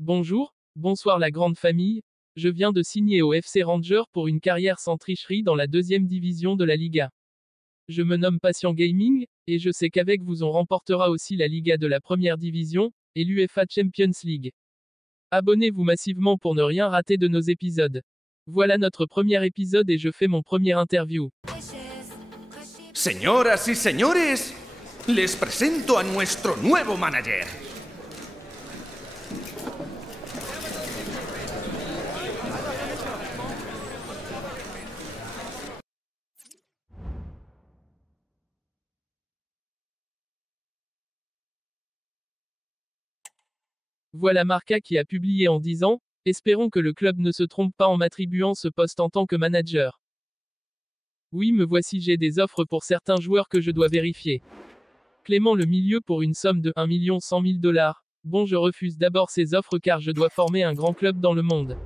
Bonjour, bonsoir la grande famille, je viens de signer au FC Rangers pour une carrière sans tricherie dans la deuxième division de la Liga. Je me nomme Patient Gaming, et je sais qu'avec vous on remportera aussi la Liga de la première division, et l'UEFA Champions League. Abonnez-vous massivement pour ne rien rater de nos épisodes. Voilà notre premier épisode et je fais mon premier interview. Señoras y señores, les presento a nuestro nuevo manager. Voilà Marca qui a publié en disant « Espérons que le club ne se trompe pas en m'attribuant ce poste en tant que manager. Oui, me voici, j'ai des offres pour certains joueurs que je dois vérifier. Clément le milieu pour une somme de 1 100 000 $. Bon, je refuse d'abord ces offres car je dois former un grand club dans le monde.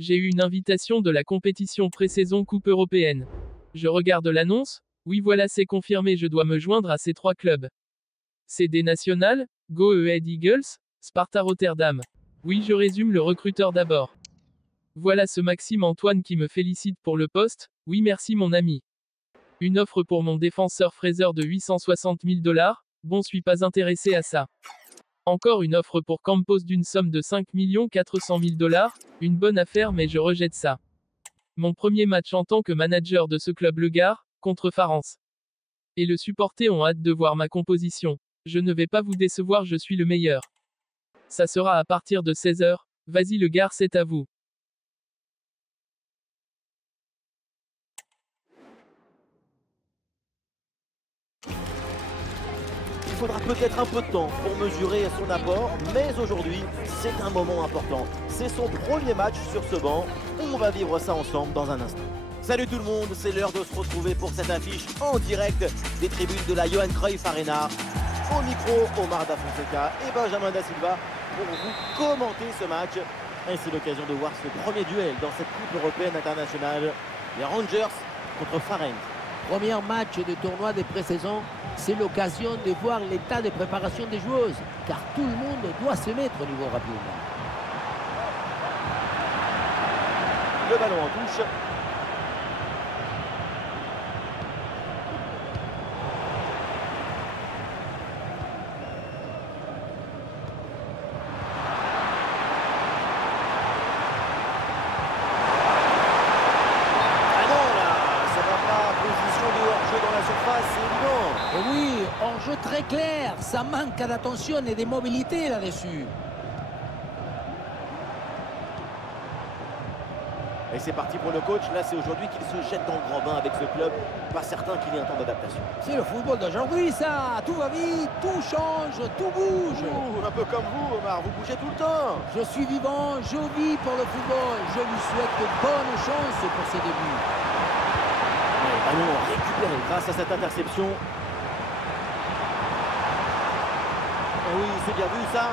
J'ai eu une invitation de la compétition pré-saison Coupe européenne. Je regarde l'annonce, oui voilà c'est confirmé, je dois me joindre à ces 3 clubs. CD National, Go Ahead Eagles, Sparta Rotterdam. Oui, je résume le recruteur d'abord. Voilà ce Maxime Antoine qui me félicite pour le poste, oui merci mon ami. Une offre pour mon défenseur Fraser de 860 000 $, bon suis pas intéressé à ça. Encore une offre pour Campos d'une somme de 5 400 000 $, une bonne affaire mais je rejette ça. Mon premier match en tant que manager de ce club Le Gard, contre Farens. Et le supporter ont hâte de voir ma composition. Je ne vais pas vous décevoir, je suis le meilleur. Ça sera à partir de 16 h, vas-y Le Gard c'est à vous. Il faudra peut-être un peu de temps pour mesurer son apport, mais aujourd'hui, c'est un moment important. C'est son premier match sur ce banc. On va vivre ça ensemble dans un instant. Salut tout le monde, c'est l'heure de se retrouver pour cette affiche en direct des tribunes de la Johan Cruyff Arena. Au micro, Omar Da Fonseca et Benjamin Da Silva pour vous commenter ce match. Et c'est l'occasion de voir ce premier duel dans cette Coupe européenne internationale. Les Rangers contre Farens. Premier match de tournoi de pré-saison, c'est l'occasion de voir l'état de préparation des joueuses, car tout le monde doit se mettre au niveau rapidement. Le ballon en touche. Jeu très clair, ça manque d'attention et de mobilité là-dessus. Et c'est parti pour le coach. Là, c'est aujourd'hui qu'il se jette dans le grand bain avec ce club. Pas certain qu'il y ait un temps d'adaptation. C'est le football d'aujourd'hui, ça. Tout va vite, tout change, tout bouge. Un peu comme vous, Omar. Vous bougez tout le temps. Je suis vivant, je vis pour le football. Je lui souhaite de bonnes chances pour ses débuts. Le ballon récupéré grâce à cette interception. Et oui, c'est bien vu ça.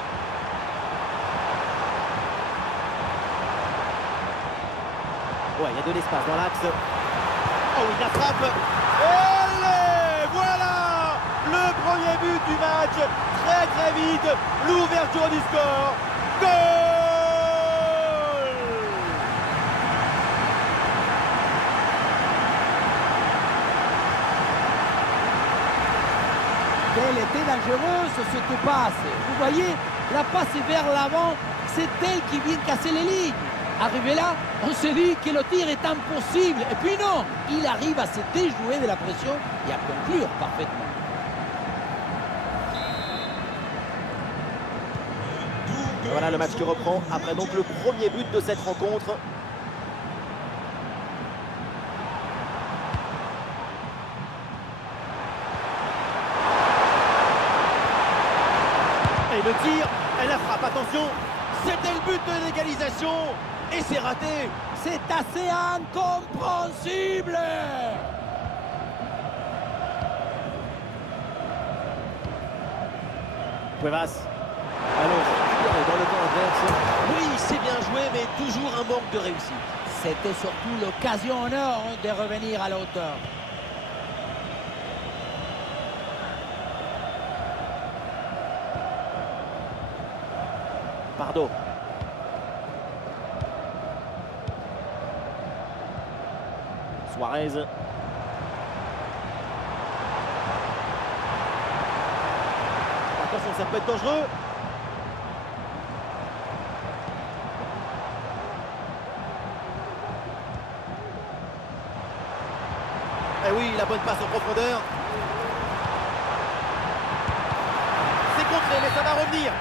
Ouais, il y a de l'espace dans l'axe. Oh oui, la frappe. Et voilà le premier but du match. Très très vite. L'ouverture du score. Goal! Elle était dangereuse cette passe. Vous voyez, la passe est vers l'avant, c'est elle qui vient casser les lignes. Arrivé là, on se dit que le tir est impossible. Et puis non, il arrive à se déjouer de la pression et à conclure parfaitement. Voilà le match qui reprend après donc le premier but de cette rencontre. Et le tir, et la frappe, attention, c'était le but de l'égalisation, et c'est raté. C'est assez incompréhensible. Cuevas, allons, dans le camp adverse. Oui, c'est bien joué, mais toujours un manque de réussite. C'était surtout l'occasion en or de revenir à la hauteur. Pardo. Suarez. Attention, ça peut être dangereux. Et oui, la bonne passe en profondeur. C'est contré, mais ça va revenir.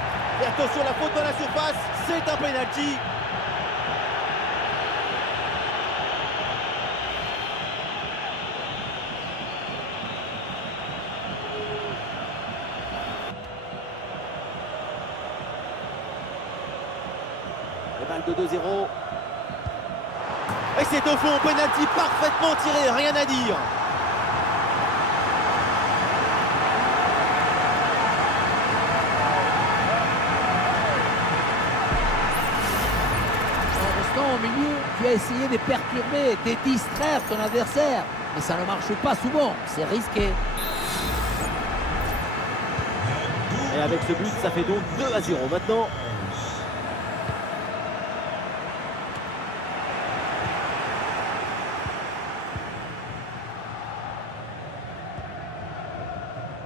Et attention, la faute dans la surface, c'est un penalty. Et balle de 2-0. Et c'est au fond, penalty parfaitement tiré, rien à dire. Au milieu, tu as essayé de perturber, de distraire ton adversaire, mais ça ne marche pas souvent, c'est risqué. Et avec ce but, ça fait donc 2-0 maintenant.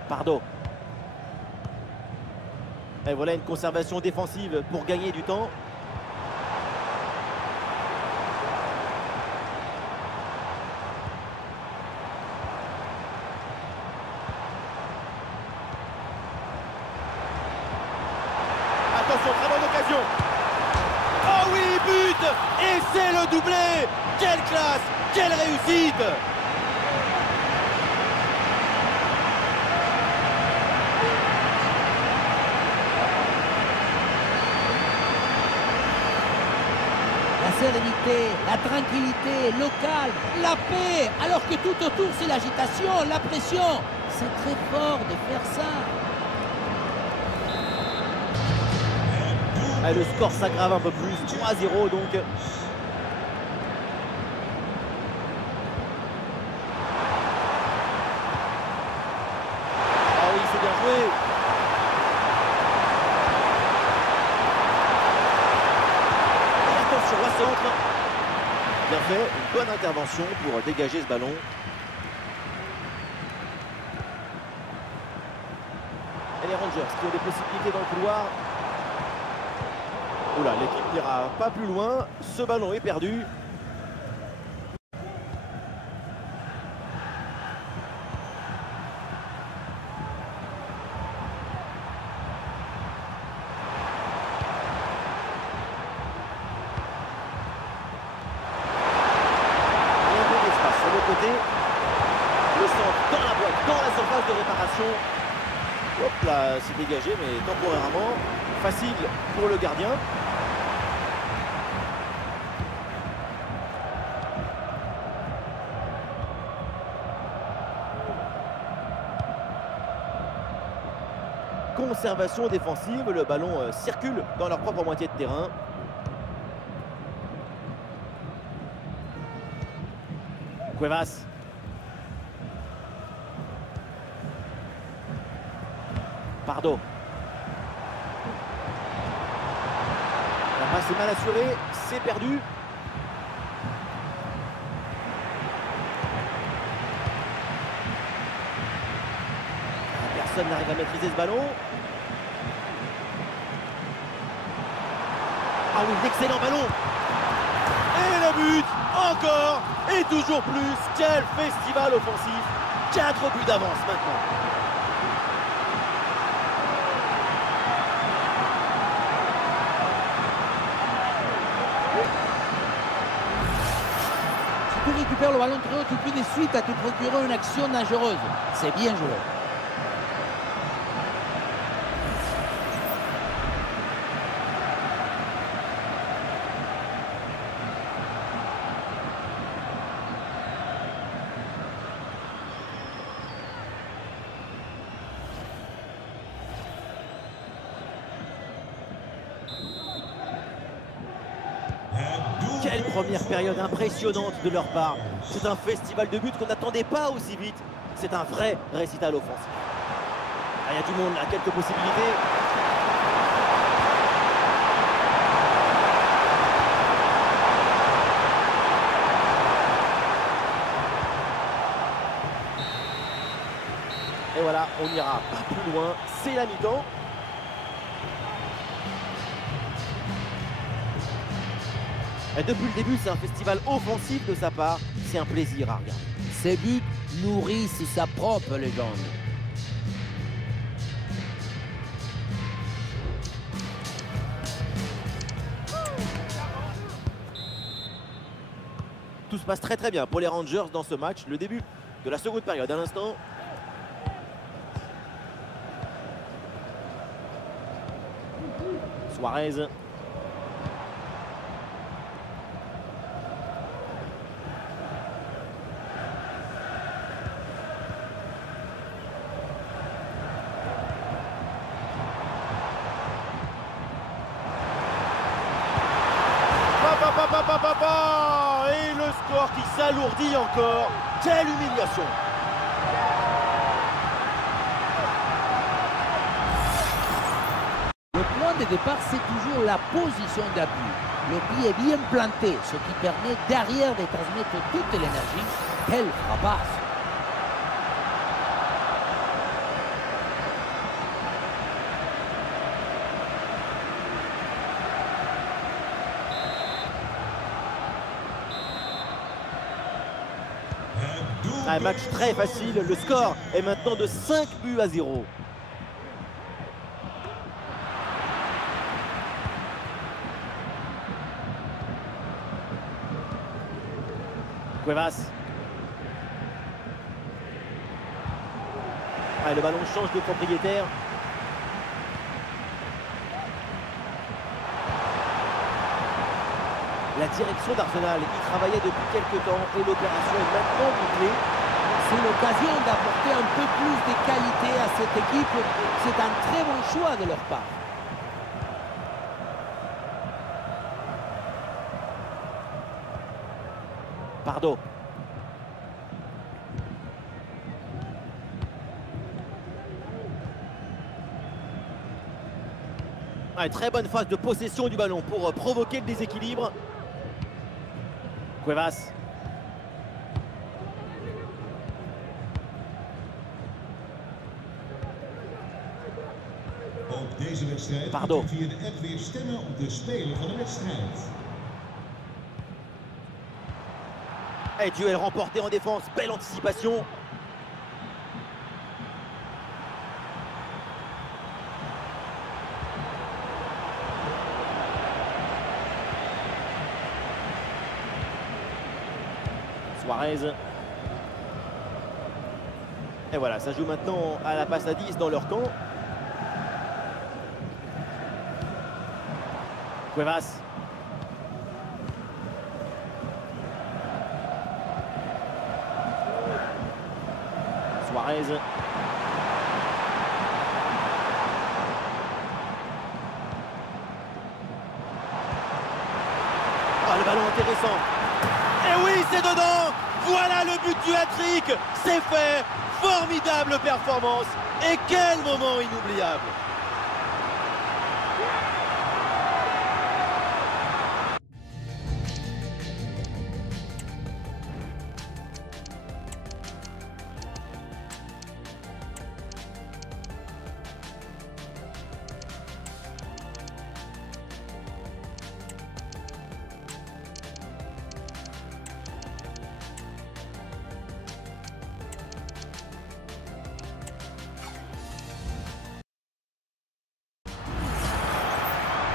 Pardo. Et voilà une conservation défensive pour gagner du temps. Attention, très bonne occasion. Oh oui, but! Et c'est le doublé! Quelle classe! Quelle réussite! La sérénité, la tranquillité, le calme, la paix, alors que tout autour c'est l'agitation, la pression. C'est très fort de faire ça. Ah, le score s'aggrave un peu plus, 3-0 donc. Ah oui, c'est bien joué. Et attention, à centre. Bien fait, une bonne intervention pour dégager ce ballon. Et les Rangers qui ont des possibilités dans le couloir. Oula, l'équipe n'ira pas plus loin. Ce ballon est perdu. Et un peu d'espace sur le côté. Le centre dans la boîte, dans la surface de réparation. Hop là, c'est dégagé, mais temporairement. Facile pour le gardien. Conservation défensive, le ballon circule dans leur propre moitié de terrain. Cuevas. Pardo. La passe est mal assurée, c'est perdu. Personne n'arrive à maîtriser ce ballon. Ah oui, excellent ballon. Et le but, encore, et toujours plus. Quel festival offensif. 4 buts d'avance maintenant. Si tu récupères le ballon très haut, tu peux de suite à te procurer une action dangereuse. C'est bien joué. Quelle première période impressionnante de leur part. C'est un festival de buts qu'on n'attendait pas aussi vite. C'est un vrai récital offensif. Ah, il y a du monde là, quelques possibilités. voilà, on n'ira pas plus loin. C'est la mi-temps. Et depuis le début, c'est un festival offensif de sa part. C'est un plaisir à regarder. Ces buts nourrissent sa propre légende. Tout se passe très très bien pour les Rangers dans ce match. Le début de la seconde période à l'instant. Suarez. Et le score qui s'alourdit encore. Quelle humiliation! Le point de départ, c'est toujours la position d'appui. Le pied est bien planté, ce qui permet derrière de transmettre toute l'énergie. Quelle frappasse! Un match très facile, le score est maintenant de 5-0. Cuevas. Le ballon change de propriétaire. La direction d'Arsenal y travaillait depuis quelques temps et l'opération est maintenant bouclée. C'est l'occasion d'apporter un peu plus de qualité à cette équipe. C'est un très bon choix de leur part. Pardo. Très bonne phase de possession du ballon pour provoquer le déséquilibre. Cuevas. Deze wedstrijd Pardo. via de app weer stemmen op de speler van de wedstrijd. Duel remporté en défense, belle anticipation. Suarez. Et voilà, ça joue maintenant à la passe à 10 dans leur camp. Cuevas. Suarez. Le ballon intéressant. Et oui, c'est dedans. Voilà le but du hat-trick. C'est fait. Formidable performance. Et quel moment inoubliable.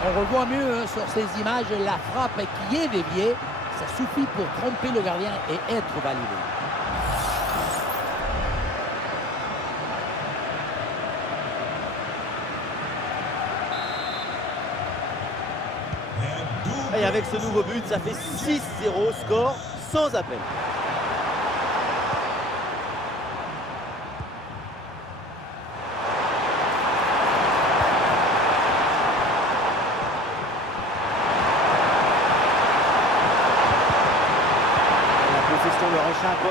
On revoit mieux sur ces images la frappe qui est déviée. Ça suffit pour tromper le gardien et être validé. Et avec ce nouveau but, ça fait 6-0, score sans appel. Leur échappe.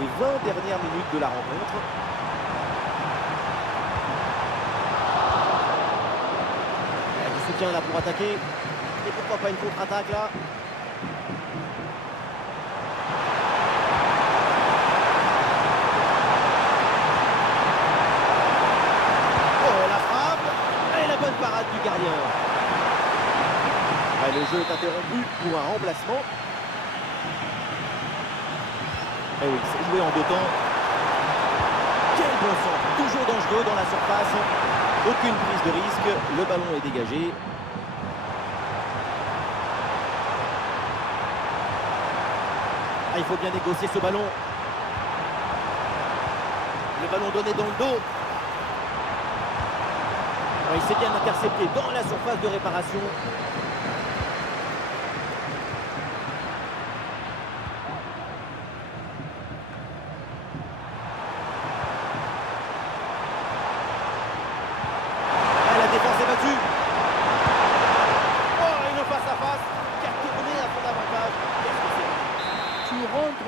Les 20 dernières minutes de la rencontre. Il y a du soutien là pour attaquer. Et pourquoi pas une contre-attaque là. Ouais, le jeu est interrompu pour un remplacement. Et oui, c'est joué en deux temps. Quel bon centre, toujours dangereux dans la surface. Aucune prise de risque, le ballon est dégagé. Ah, il faut bien négocier ce ballon. Le ballon donné dans le dos. Ouais, il s'est bien intercepté dans la surface de réparation.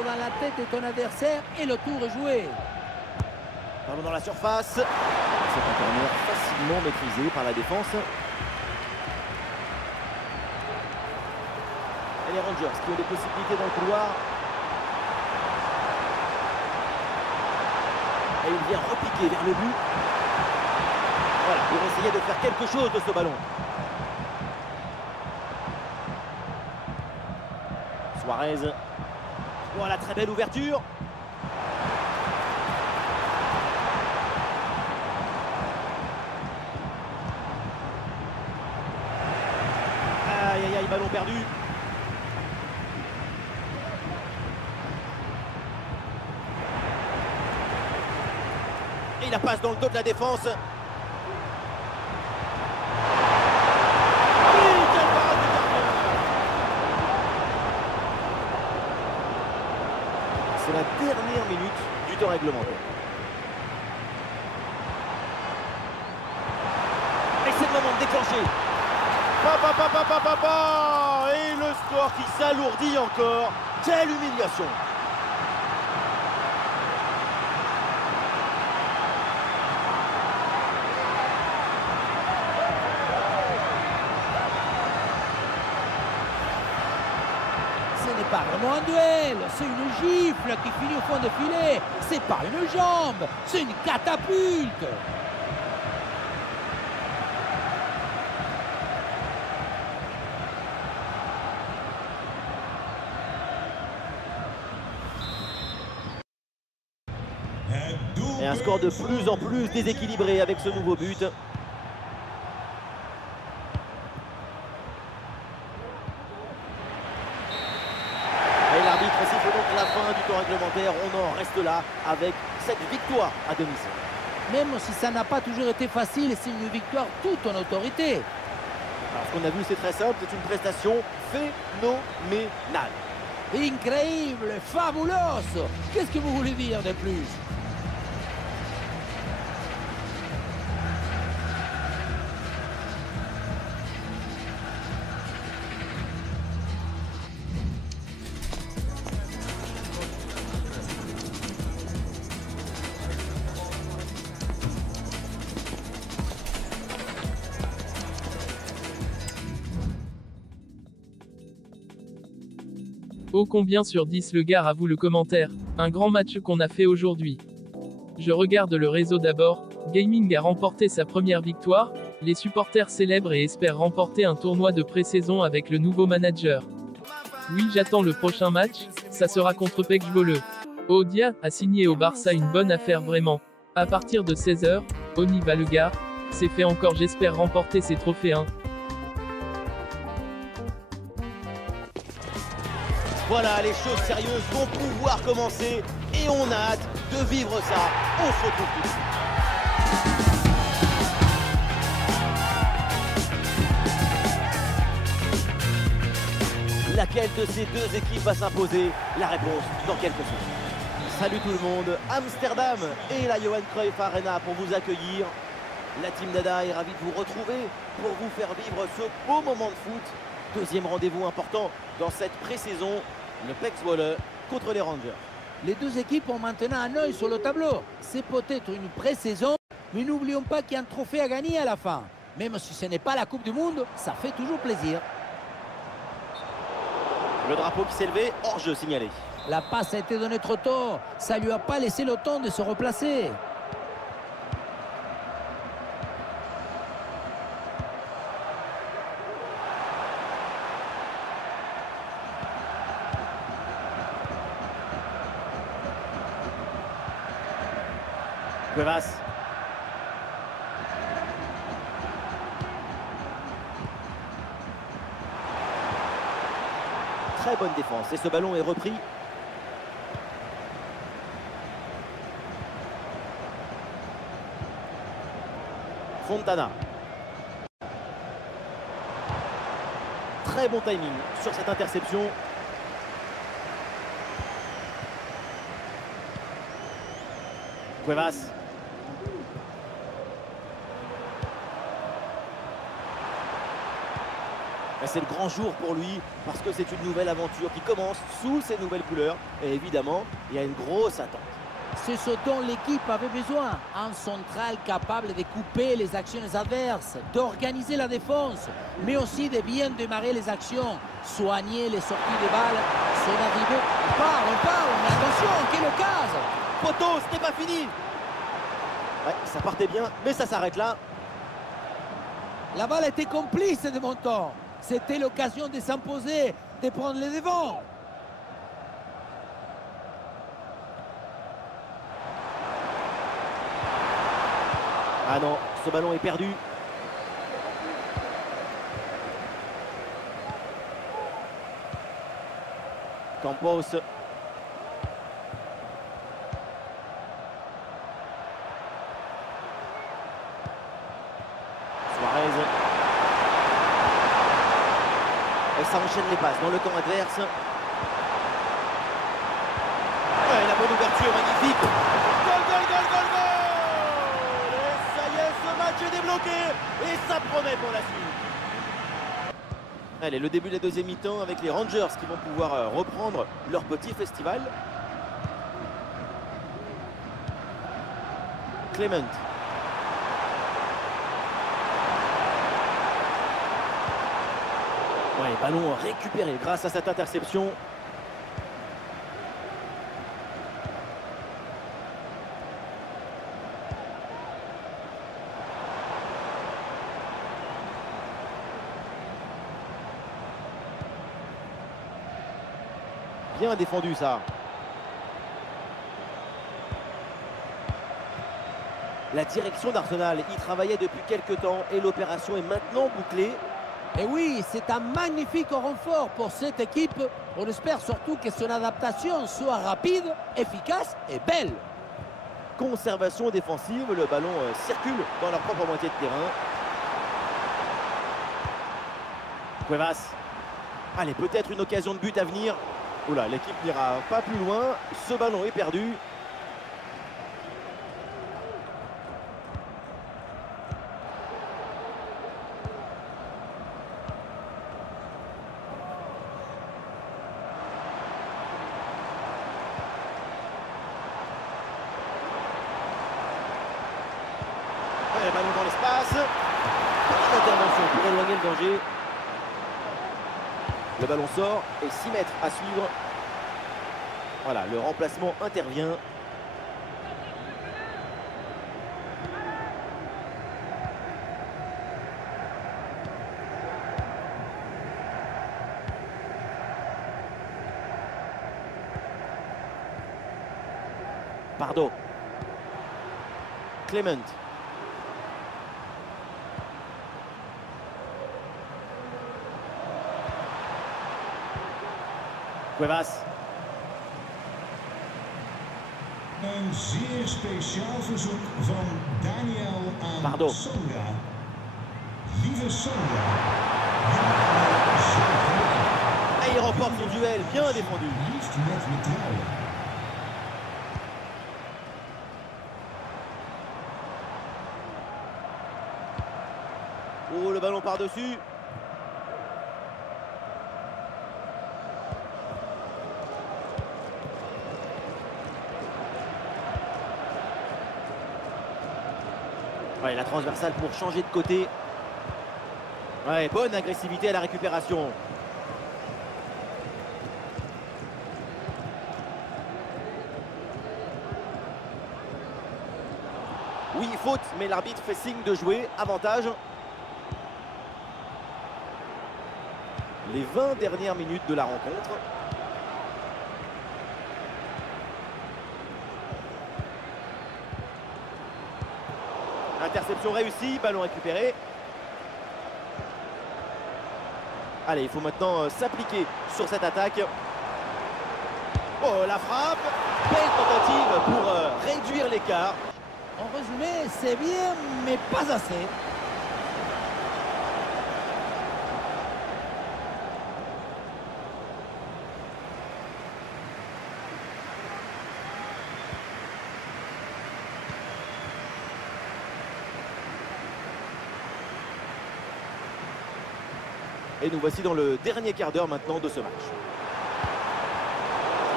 Dans la tête de ton adversaire et le tour est joué. Ballon dans la surface. C'est un corner facilement maîtrisé par la défense. Et les Rangers qui ont des possibilités dans le couloir. Et il vient repiquer vers le but. Voilà, pour essayer de faire quelque chose de ce ballon. Suarez. Voilà, très belle ouverture. Aïe, aïe, aïe, ballon perdu. Et la passe dans le dos de la défense. C'est la dernière minute du temps réglementaire. Et c'est le moment de déclencher. Et le score qui s'alourdit encore. Quelle humiliation. Ce n'est pas vraiment un duel, c'est une gifle qui finit au fond de filet. C'est pas une jambe, c'est une catapulte. Et un score de plus en plus déséquilibré avec ce nouveau but. Et l'arbitre siffle donc la fin du temps réglementaire. On en reste là avec cette victoire à domicile. Même si ça n'a pas toujours été facile, c'est une victoire toute en autorité. Alors ce qu'on a vu, c'est très simple, c'est une prestation phénoménale. Incroyable, fabuloso. Qu'est-ce que vous voulez dire de plus? Oh combien sur 10 le gars avoue le commentaire. Un grand match qu'on a fait aujourd'hui. Je regarde le réseau d'abord. Gaming a remporté sa première victoire. Les supporters célèbrent et espèrent remporter un tournoi de pré-saison avec le nouveau manager. Oui, j'attends le prochain match. Ça sera contre Pecjole. Odia a signé au Barça une bonne affaire vraiment. À partir de 16h, on y va le gars. C'est fait encore, j'espère remporter ces trophées 1. Voilà, les choses sérieuses vont pouvoir commencer et on a hâte de vivre ça. On se retrouve tout de suite. Laquelle de ces deux équipes va s'imposer? La réponse dans quelques secondes. Salut tout le monde, Amsterdam et la Johan Cruyff Arena pour vous accueillir. La team Dada est ravie de vous retrouver pour vous faire vivre ce beau moment de foot. Deuxième rendez-vous important dans cette pré-saison, le Pecjole contre les Rangers. Les deux équipes ont maintenant un œil sur le tableau. C'est peut-être une pré-saison, mais n'oublions pas qu'il y a un trophée à gagner à la fin. Même si ce n'est pas la Coupe du Monde, ça fait toujours plaisir. Le drapeau qui s'est levé, hors-jeu signalé. La passe a été donnée trop tôt. Ça lui a pas laissé le temps de se replacer. Cuevas. Très bonne défense et ce ballon est repris. Fontana. Très bon timing sur cette interception. Cuevas. C'est le grand jour pour lui parce que c'est une nouvelle aventure qui commence sous ces nouvelles couleurs. Et évidemment, il y a une grosse attente. C'est ce dont l'équipe avait besoin. Un central capable de couper les actions adverses, d'organiser la défense, mais aussi de bien démarrer les actions, soigner les sorties de balles, son arrivée. On parle, mais attention, quelle occasion! Poteau, ce n'est pas fini. Ouais, ça partait bien, mais ça s'arrête là. La balle était complice de Monton. C'était l'occasion de s'imposer, de prendre les devants. Ah non, ce ballon est perdu. Campos. Suarez. Et ça enchaîne les passes dans le camp adverse. Ouais, la bonne ouverture, magnifique. Goal, goal, goal, goal, goal! Et ça y est, ce match est débloqué. Et ça promet pour la suite. Allez, le début de la deuxième mi-temps avec les Rangers qui vont pouvoir reprendre leur petit festival. Clement. Ouais, ballon récupéré grâce à cette interception. Bien défendu ça. La direction d'Arsenal y travaillait depuis quelques temps et l'opération est maintenant bouclée. Et oui, c'est un magnifique renfort pour cette équipe. On espère surtout que son adaptation soit rapide, efficace et belle. Conservation défensive, le ballon circule dans la propre moitié de terrain. Cuevas. Allez, peut-être une occasion de but à venir. Oula, l'équipe n'ira pas plus loin. Ce ballon est perdu. Le ballon dans l'espace. Intervention pour éloigner le danger. Le ballon sort et 6 mètres à suivre. Voilà, le remplacement intervient. Pardo. Clement. Cuevas. Een zeer speciaal verzoek van Daniel aan Pardo. Songa. Lieve Songa. Et il remporte son duel, bien défendu. Liefst met vertrouwen. Oh, le ballon par-dessus. Ouais, la transversale pour changer de côté. Ouais, bonne agressivité à la récupération. Oui, faute, mais l'arbitre fait signe de jouer. Avantage. Les 20 dernières minutes de la rencontre. Interception réussie, ballon récupéré. Allez, il faut maintenant s'appliquer sur cette attaque. Oh, la frappe! Belle tentative pour réduire l'écart. En résumé, c'est bien, mais pas assez. Et nous voici dans le dernier quart d'heure maintenant de ce match.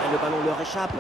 Et le ballon leur échappe.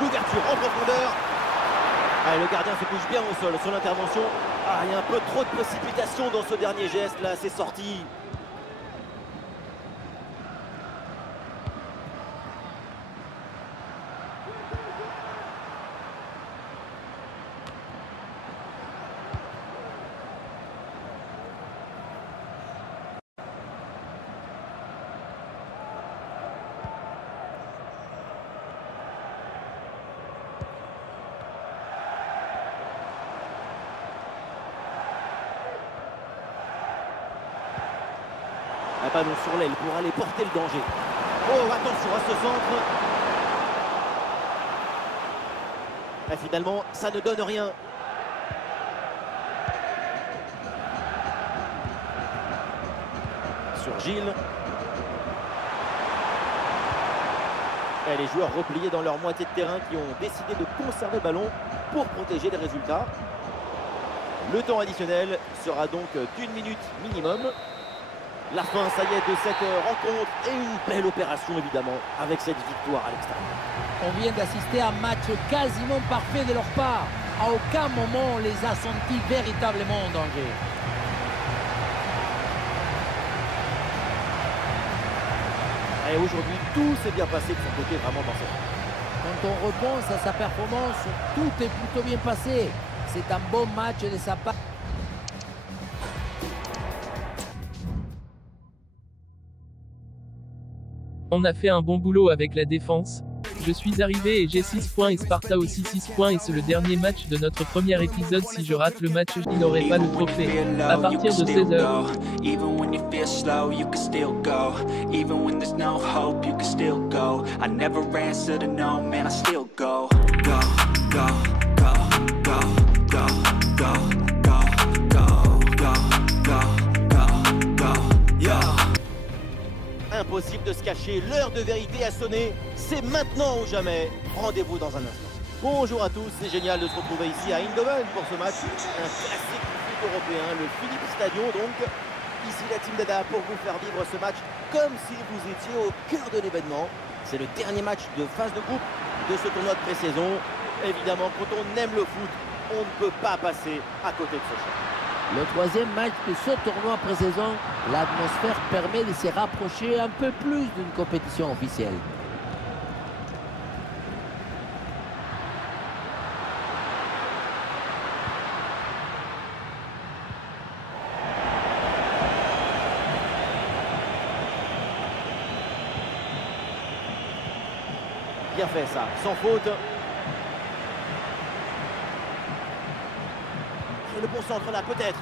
L'ouverture en profondeur. Allez, le gardien se couche bien au sol sur l'intervention. Ah, il y a un peu trop de précipitation dans ce dernier geste là, c'est sorti. Un ballon sur l'aile pour aller porter le danger. Oh, attention à ce centre. Et finalement, ça ne donne rien. Sur Gilles. Et les joueurs repliés dans leur moitié de terrain qui ont décidé de conserver le ballon pour protéger les résultats. Le temps additionnel sera donc d'1 minute minimum. La fin, ça y est, de cette rencontre et une belle opération évidemment avec cette victoire à l'extérieur. On vient d'assister à un match quasiment parfait de leur part. À aucun moment on les a sentis véritablement en danger. Et aujourd'hui, tout s'est bien passé de son côté vraiment dans cette match. Quand on repense à sa performance, tout est plutôt bien passé. C'est un bon match de sa part. On a fait un bon boulot avec la défense. Je suis arrivé et j'ai 6 points et Sparta aussi 6 points et c'est le dernier match de notre premier épisode. Si je rate le match, je n'aurai pas le trophée. À partir de 16h. Even when you feel slow, you can still go. Even when there's no hope, you can still go. I never answer to no, man, I still go. Go, go, go, go, go, go, go, go, go, go, go, go, yo. Impossible de se cacher, l'heure de vérité a sonné. C'est maintenant ou jamais. Rendez-vous dans un instant. Bonjour à tous, c'est génial de se retrouver ici à Eindhoven pour ce match. Un classique du foot européen, le Philips Stadion donc. Ici la team Dada pour vous faire vivre ce match comme si vous étiez au cœur de l'événement. C'est le dernier match de phase de groupe de ce tournoi de pré-saison. Évidemment, quand on aime le foot, on ne peut pas passer à côté de ce choc. Le troisième match de ce tournoi pré-saison, l'atmosphère permet de se rapprocher un peu plus d'une compétition officielle. Bien fait ça, sans faute. Le bon centre là, peut-être.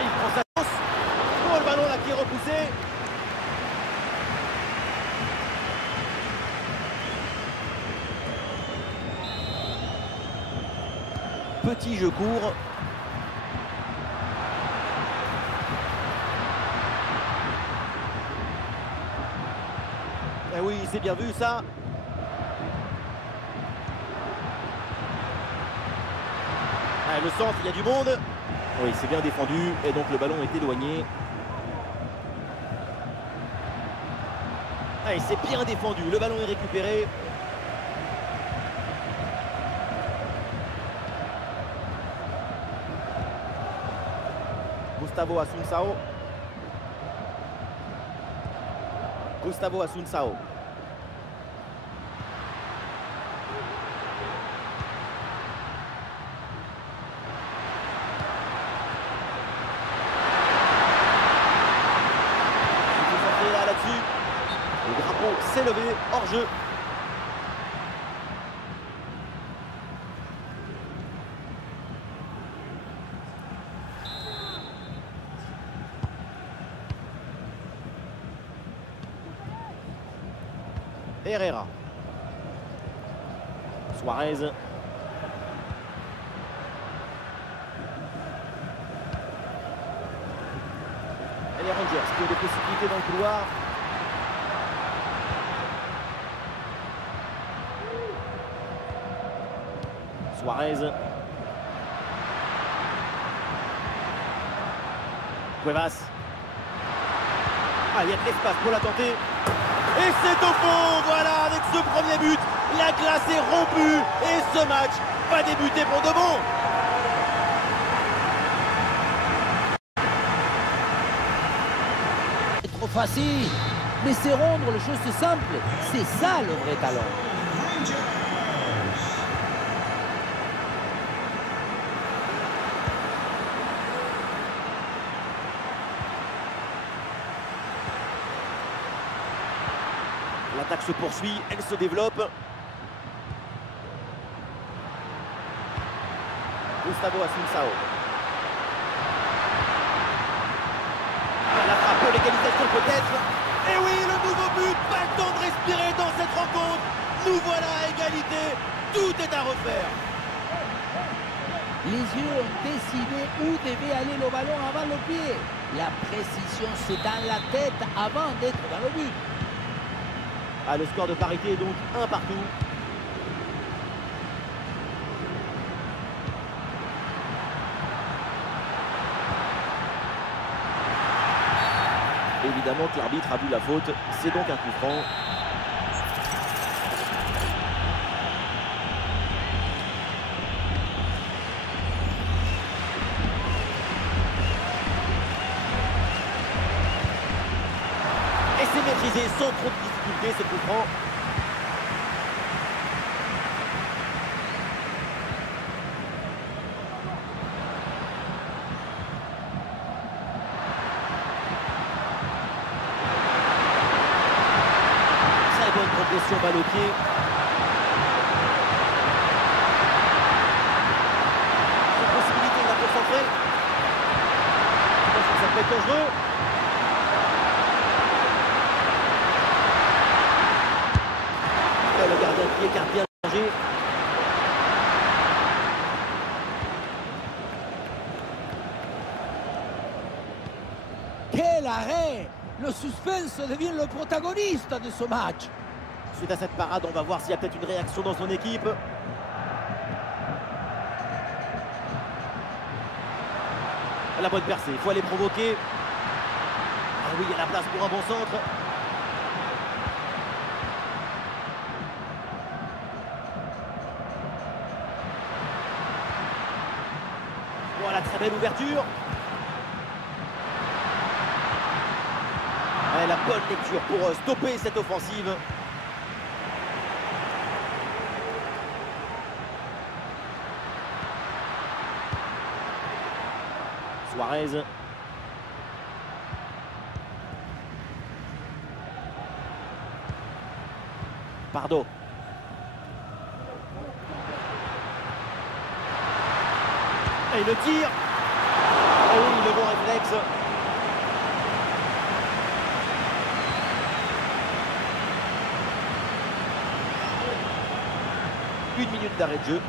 Il prend sa chance. Oh, le ballon là qui est repoussé. Petit jeu court. Eh oui, c'est bien vu ça. Ah, le centre, il y a du monde. Oui, c'est bien défendu et donc le ballon est éloigné. Ah, il s'est bien défendu, le ballon est récupéré. Gustavo Assunção. Gustavo Assunção. Là-dessus, le drapeau s'est levé, hors jeu. Herrera. Suarez. Et les Rangers qui ont des possibilités dans le couloir. Suarez. Cuevas. Ah, il y a de l'espace pour la tenter. Et c'est au fond, voilà, avec ce premier but, la glace est rompue et ce match va débuter pour de bon. C'est trop facile. Laissez rendre les choses simples. C'est ça le vrai talent. L'attaque se poursuit, elle se développe. Gustavo Assunção. La frappe, l'égalisation peut-être. Et oui, le nouveau but, pas le temps de respirer dans cette rencontre. Nous voilà à égalité, tout est à refaire. Les yeux ont décidé où devait aller le ballon avant le pied. La précision, c'est dans la tête avant d'être dans le but. Ah, le score de parité est donc 1 partout. Évidemment que l'arbitre a vu la faute, c'est donc un coup franc. Et c'est maîtrisé sans trop de difficulté ce coup franc. Progression balle au pied. Une possibilité de la concentrer. Ça peut être dangereux. Le gardien de pied garde bien le danger. Quel arrêt! Le suspense devient le protagoniste de ce match. Suite à cette parade, on va voir s'il y a peut-être une réaction dans son équipe. La bonne percée, il faut aller provoquer. Ah oui, il y a la place pour un bon centre. Voilà, très belle ouverture. Ouais, la bonne lecture pour stopper cette offensive. Suarez. Pardo. Et le tir. Et oui, le bon réflexe. Une minute d'arrêt de jeu.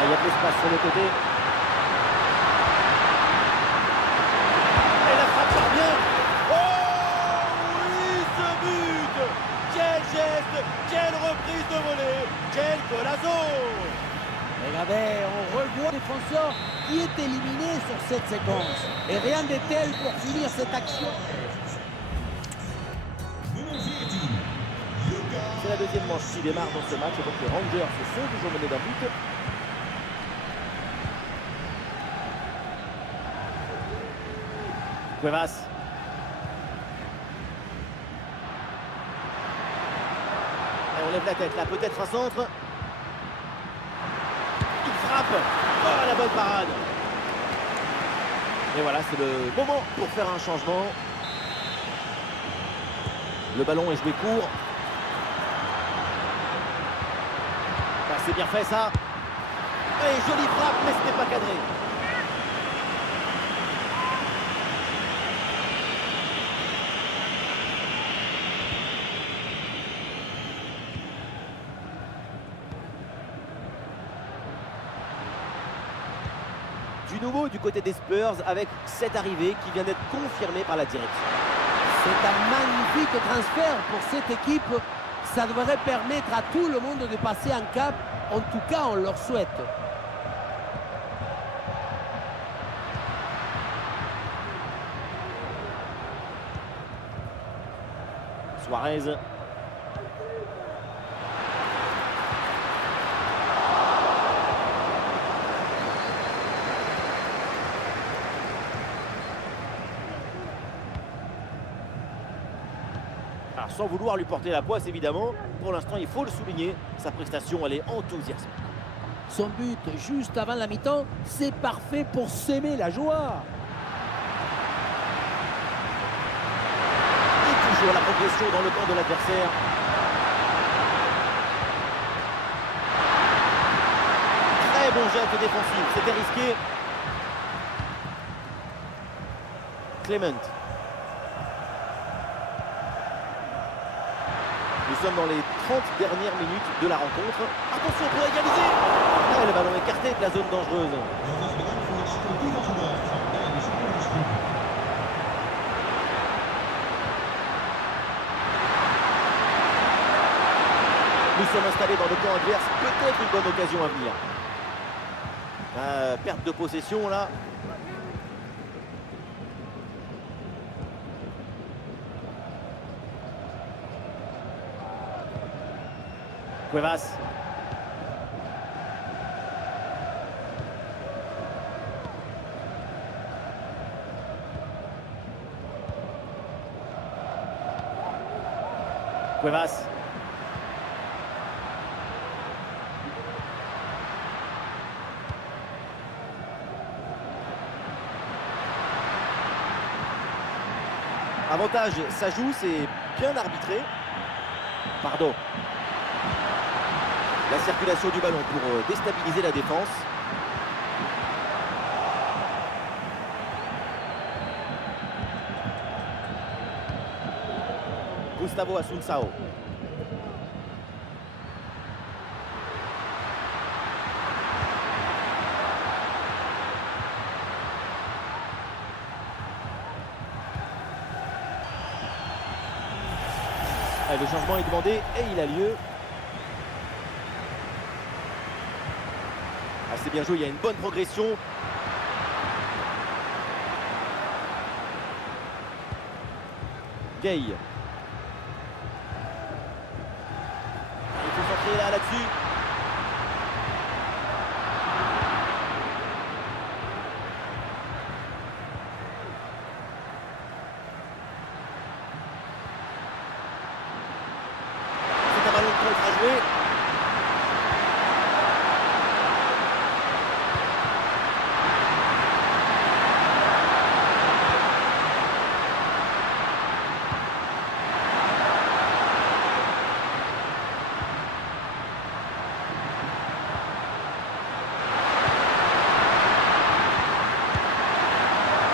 Il y a de l'espace sur le côté. Et la frappe part bien. Oh oui, ce but! Quel geste, quelle reprise de volée, quel golazo! Regardez, on revoit le défenseur qui était cette séquence. Et rien de tel pour finir cette action. C'est la deuxième manche qui démarre dans ce match. Et donc les Rangers se sont toujours menés d'un but. Cuevas. Et on lève la tête là, peut-être un centre. Il frappe. Oh, la bonne parade. Et voilà, c'est le moment pour faire un changement. Le ballon est joué court. Ah, c'est bien fait ça. Et jolie frappe, mais ce n'est pas cadré. Du nouveau du côté des Spurs avec cette arrivée qui vient d'être confirmée par la direction. C'est un magnifique transfert pour cette équipe. Ça devrait permettre à tout le monde de passer un cap. En tout cas, on leur souhaite. Suarez. Alors, sans vouloir lui porter la poisse, évidemment, pour l'instant, il faut le souligner, sa prestation, elle est enthousiasmante. Son but juste avant la mi-temps, c'est parfait pour s'aimer la joie. Et toujours la progression dans le camp de l'adversaire. Très bon geste défensif, c'était risqué. Clement. Nous sommes dans les 30 dernières minutes de la rencontre. Attention pour égaliser. Ah, le ballon écarté de la zone dangereuse. Nous sommes installés dans le camp adverse. Peut-être une bonne occasion à venir. Perte de possession là. Cuevas. Cuevas. Avantage, ça joue, c'est bien arbitré. Pardon. La circulation du ballon pour déstabiliser la défense. Gustavo Assunção. Le changement est demandé et il a lieu. C'est bien joué, il y a une bonne progression. Gay. Il faut s'entrer là-dessus. C'est un ballon de contre à jouer.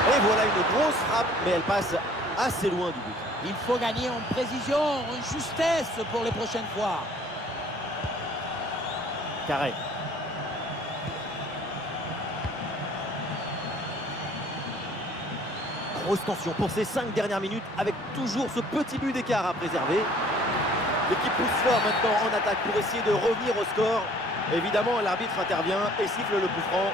Et voilà une grosse frappe, mais elle passe assez loin du but. Il faut gagner en précision, en justesse pour les prochaines fois. Carré. Grosse tension pour ces 5 dernières minutes avec toujours ce petit but d'écart à préserver. L'équipe pousse fort maintenant en attaque pour essayer de revenir au score. Évidemment, l'arbitre intervient et siffle le coup franc.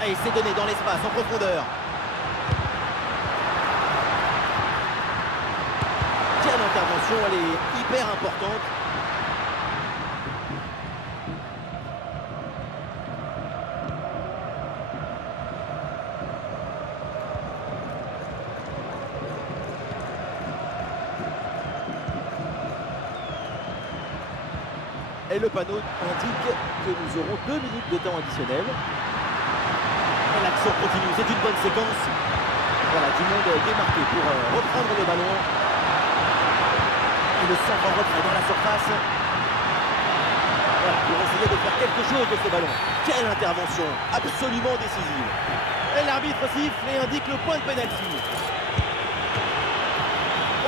Et il s'est donné dans l'espace, en profondeur. Quelle intervention, elle est hyper importante. Et le panneau indique que nous aurons 2 minutes de temps additionnel. Et l'action continue, c'est une bonne séquence. Voilà, du monde démarqué pour reprendre le ballon. Et le centre en retrait dans la surface. Voilà, pour essayer de faire quelque chose de ce ballon. Quelle intervention, absolument décisive. Et l'arbitre siffle et indique le point de pénalty.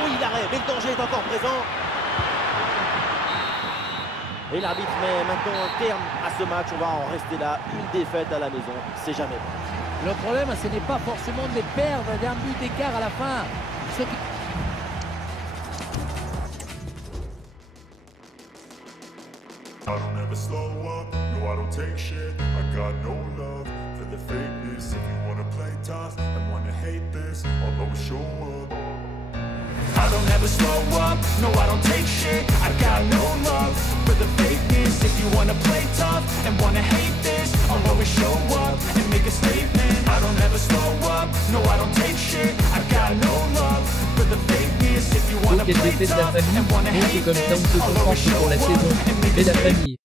Oui, l'arrêt, mais le danger est encore présent. Et l'arbitre met maintenant un terme à ce match. On va en rester là. Une défaite à la maison, c'est jamais bon. Le problème, ce n'est pas forcément de perdre d'un but d'écart à la fin. Ce qui... I don't ever slow up, no I don't take shit. I got no love for the fakeness. If you wanna play tough and wanna hate this, I'll always show up. I don't ever slow up, no I don't take shit. I got no love for the fakeness. If you wanna play tough and wanna hate this, I'll always show up and make a statement. I don't ever slow up, no I don't take shit. I got no love for the fakeness. If you wanna play tough and wanna hate this, I'll always show up and make a statement.